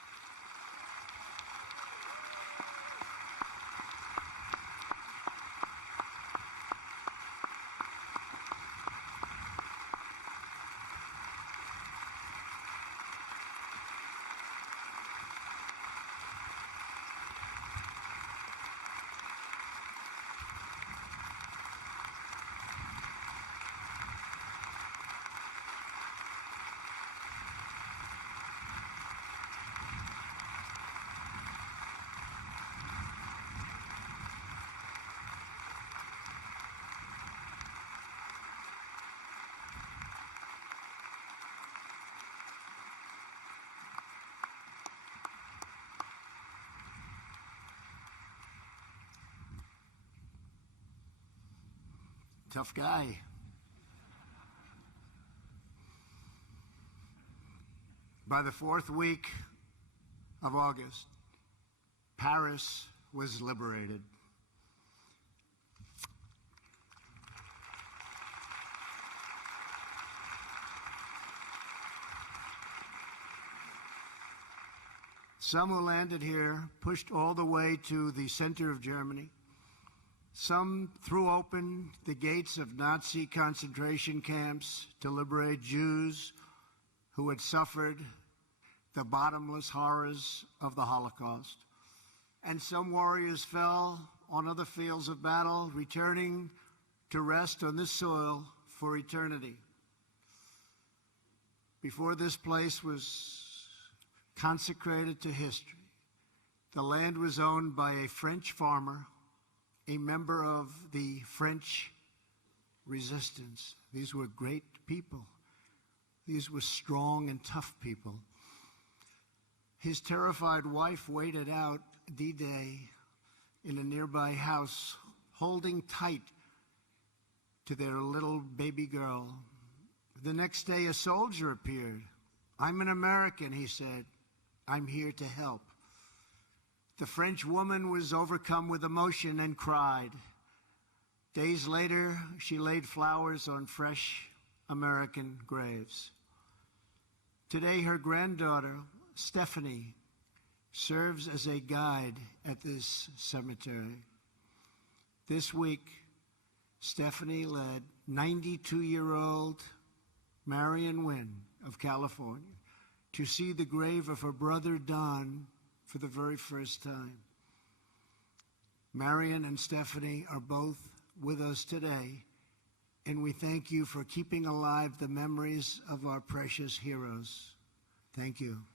Tough guy. By the 4th week of August, Paris was liberated. Some who landed here pushed all the way to the center of Germany. Some threw open the gates of Nazi concentration camps to liberate Jews who had suffered the bottomless horrors of the Holocaust. And some warriors fell on other fields of battle, returning to rest on this soil for eternity. Before this place was consecrated to history, the land was owned by a French farmer, a member of the French resistance. These were great people. These were strong and tough people. His terrified wife waited out D-Day in a nearby house holding tight to their little baby girl. The next day, a soldier appeared. "I'm an American," he said. "I'm here to help." The French woman was overcome with emotion and cried. Days later, she laid flowers on fresh American graves. Today, her granddaughter, Stephanie, serves as a guide at this cemetery. This week, Stephanie led 92-year-old Marion Wynn of California to see the grave of her brother Don for the very first time. Marion and Stephanie are both with us today, and we thank you for keeping alive the memories of our precious heroes. Thank you.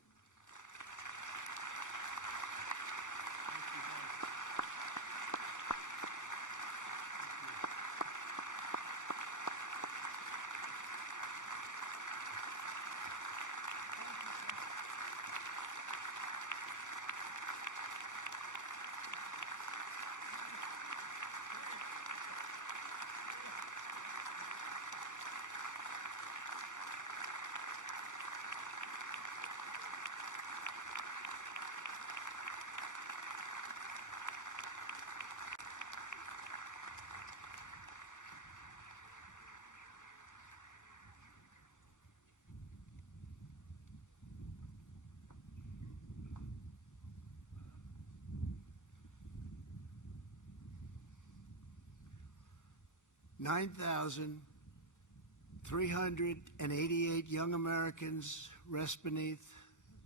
$9,388 young Americans rest beneath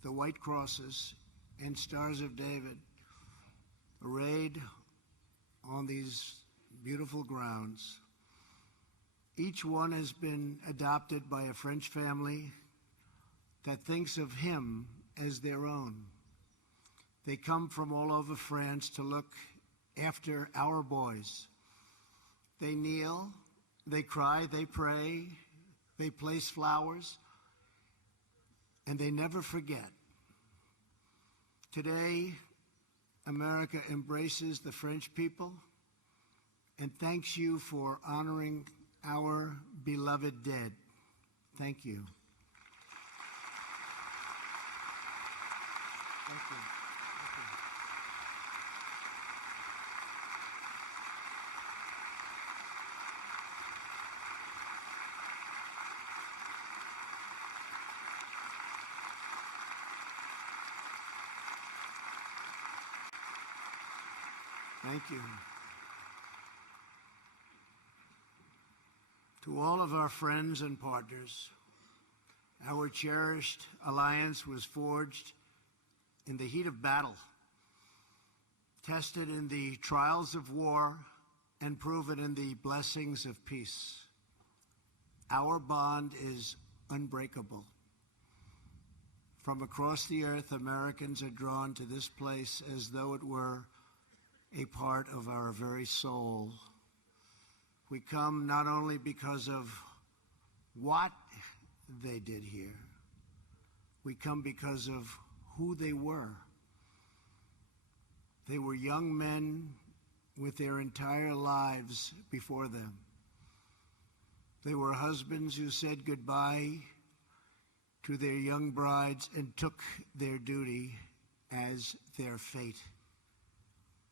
the white crosses and stars of David, arrayed on these beautiful grounds. Each one has been adopted by a French family that thinks of him as their own. They come from all over France to look after our boys. They kneel, they cry, they pray, they place flowers, and they never forget. Today, America embraces the French people and thanks you for honoring our beloved dead. Thank you. Thank you. Thank you. To all of our friends and partners, our cherished alliance was forged in the heat of battle, tested in the trials of war, and proven in the blessings of peace. Our bond is unbreakable. From across the earth, Americans are drawn to this place as though it were a part of our very soul. We come not only because of what they did here, we come because of who they were. They were young men with their entire lives before them. They were husbands who said goodbye to their young brides and took their duty as their fate.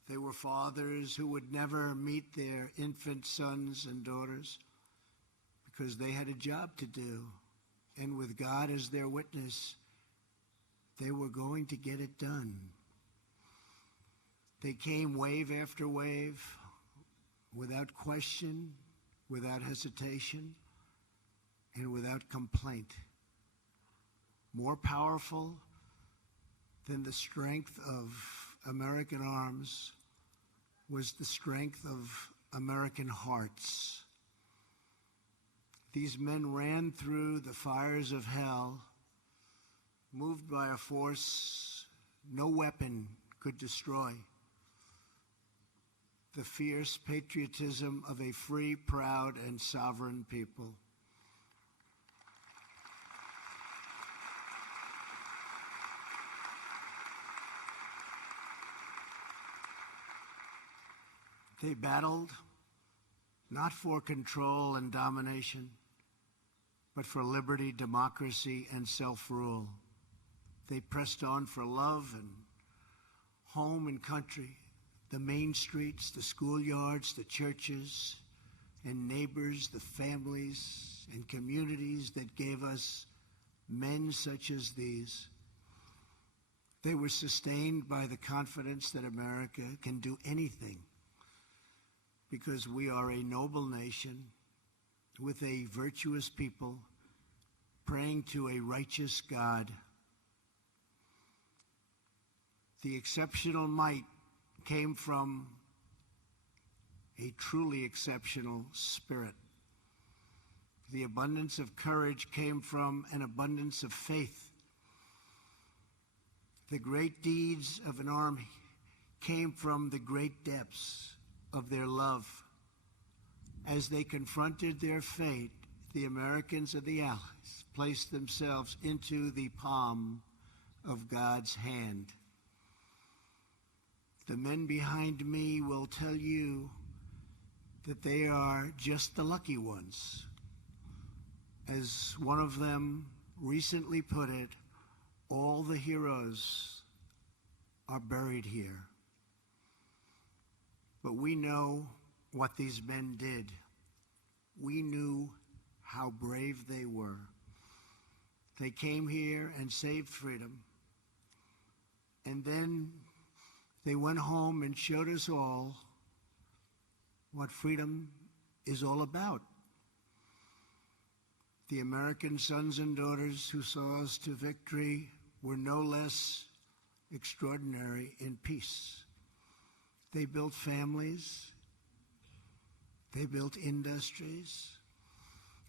They were fathers who would never meet their infant sons and daughters because they had a job to do. And with God as their witness, they were going to get it done. They came wave after wave, without question, without hesitation, and without complaint. More powerful than the strength of American arms was the strength of American hearts. These men ran through the fires of hell, moved by a force no weapon could destroy. The fierce patriotism of a free, proud, and sovereign people. They battled not for control and domination, but for liberty, democracy, and self-rule. They pressed on for love and home and country, the main streets, the schoolyards, the churches, and neighbors, the families and communities that gave us men such as these. They were sustained by the confidence that America can do anything because we are a noble nation with a virtuous people praying to a righteous God. The exceptional might came from a truly exceptional spirit. The abundance of courage came from an abundance of faith. The great deeds of an army came from the great depths of their love. As they confronted their fate, the Americans and the Allies placed themselves into the palm of God's hand. The men behind me will tell you that they are just the lucky ones. As one of them recently put it, all the heroes are buried here. But we know what these men did. We knew how brave they were. They came here and saved freedom. And then they went home and showed us all what freedom is all about. The American sons and daughters who saw us to victory were no less extraordinary in peace. They built families, they built industries,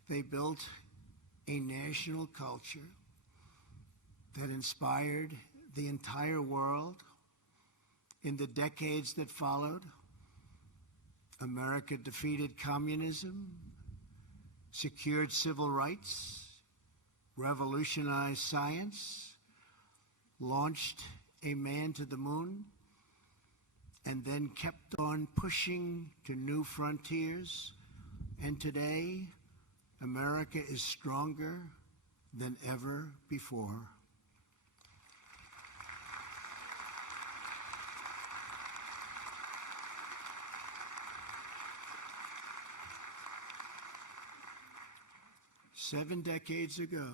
they built a national culture that inspired the entire world. In the decades that followed, America defeated communism, secured civil rights, revolutionized science, launched a man to the moon, and then kept on pushing to new frontiers. And today, America is stronger than ever before. Seven decades ago,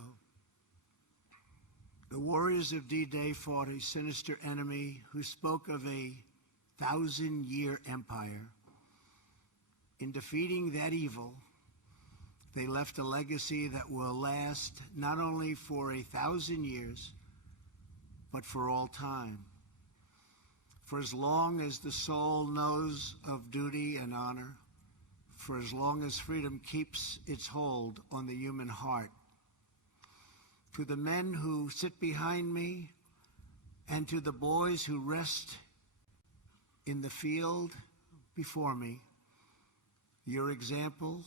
the warriors of D-Day fought a sinister enemy who spoke of a 1,000-year empire. In defeating that evil, they left a legacy that will last not only for 1,000 years, but for all time. For as long as the soul knows of duty and honor, for as long as freedom keeps its hold on the human heart. To the men who sit behind me and to the boys who rest in the field before me, your example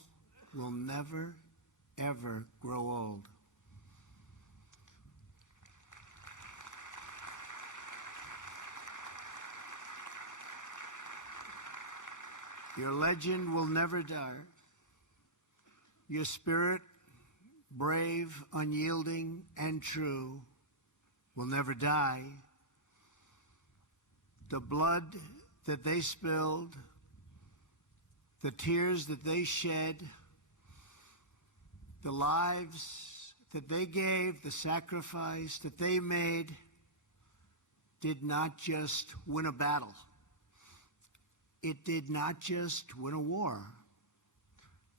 will never, ever grow old. Your legend will never die. Your spirit, brave, unyielding, and true, will never die. The blood that they spilled, the tears that they shed, the lives that they gave, the sacrifice that they made, did not just win a battle. It did not just win a war.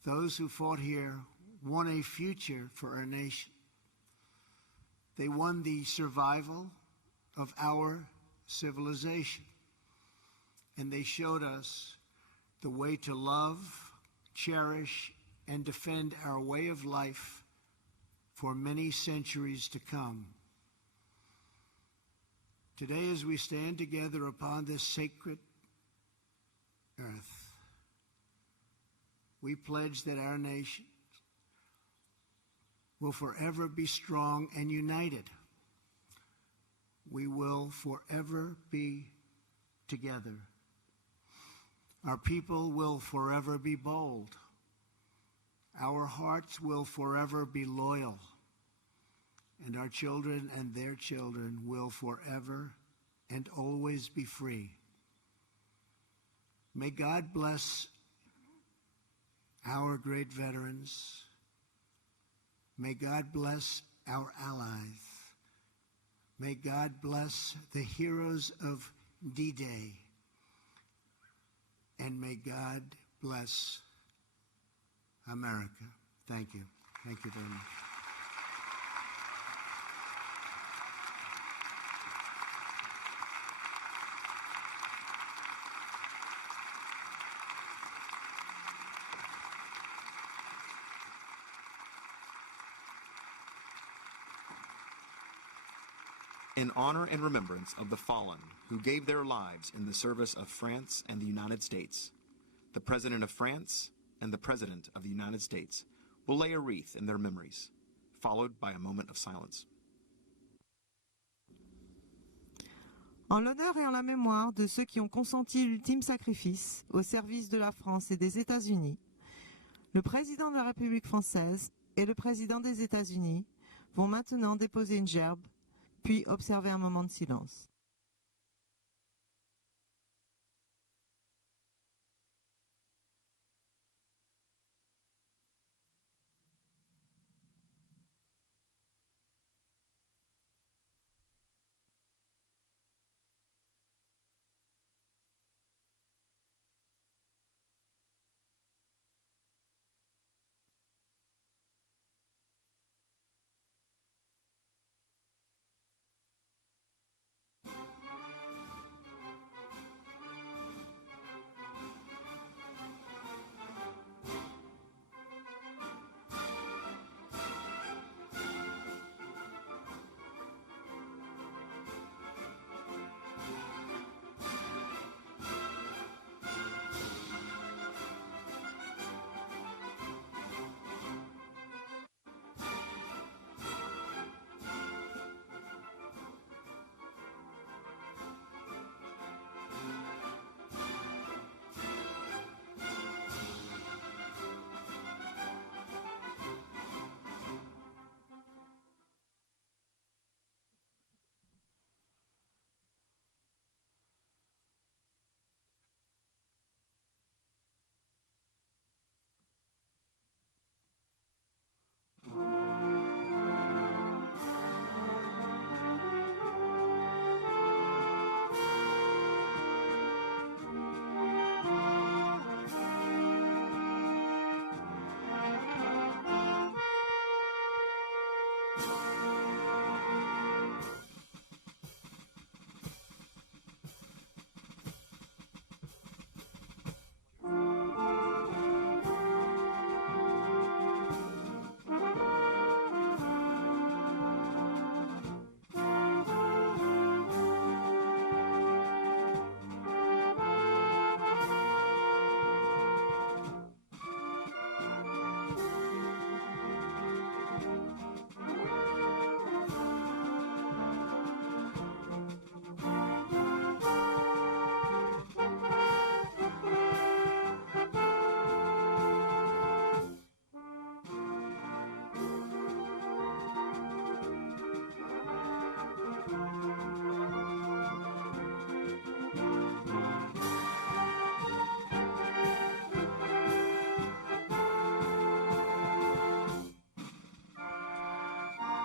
Those who fought here won a future for our nation. They won the survival of our civilization. And they showed us the way to love, cherish, and defend our way of life for many centuries to come. Today, as we stand together upon this sacred earth, we pledge that our nation will forever be strong and united. We will forever be together. Our people will forever be bold. Our hearts will forever be loyal. And our children and their children will forever and always be free. May God bless our great veterans. May God bless our allies. May God bless the heroes of D-Day. And may God bless America. Thank you. Thank you very much. In honor and remembrance of the fallen who gave their lives in the service of France and the United States, the President of France and the President of the United States will lay a wreath in their memories, followed by a moment of silence. En l'honneur et en la mémoire de ceux qui ont consenti l'ultime sacrifice au service de la France et des États-Unis, le Président de la République française et le Président des États-Unis vont maintenant déposer une gerbe puis observer un moment de silence.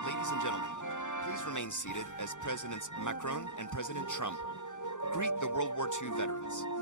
Ladies and gentlemen, please remain seated as Presidents Macron and President Trump greet the World War II veterans.